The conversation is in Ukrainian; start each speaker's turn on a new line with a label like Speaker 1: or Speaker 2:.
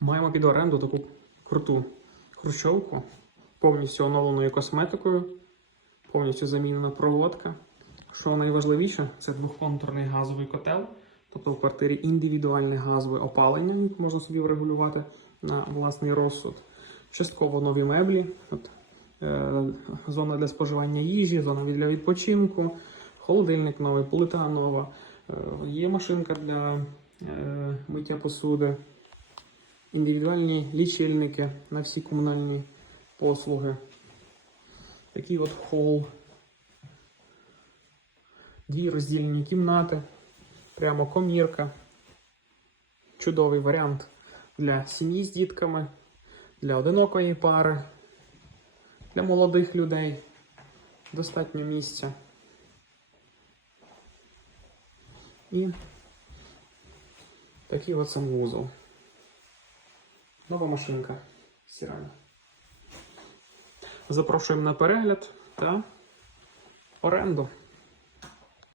Speaker 1: Маємо під оренду таку круту хрущовку, повністю оновленою косметикою, повністю замінена проводка. Що найважливіше, це двохконтурний газовий котел, тобто в квартирі індивідуальне газове опалення, яке можна собі врегулювати на власний розсуд. Частково нові меблі, от, е, зона для споживання їжі, зона для відпочинку, холодильник новий, плита нова, е, є машинка для е, миття посуди, індивідуальні лічильники на всі комунальні послуги. Такий от хол. Дві розділені кімнати, прямо комірка. Чудовий варіант для сім'ї з дітками, для одинокої пари, для молодих людей. Достатньо місця. І такий от санвузол. Нова машинка стиральна. Запрошуємо на перегляд та оренду.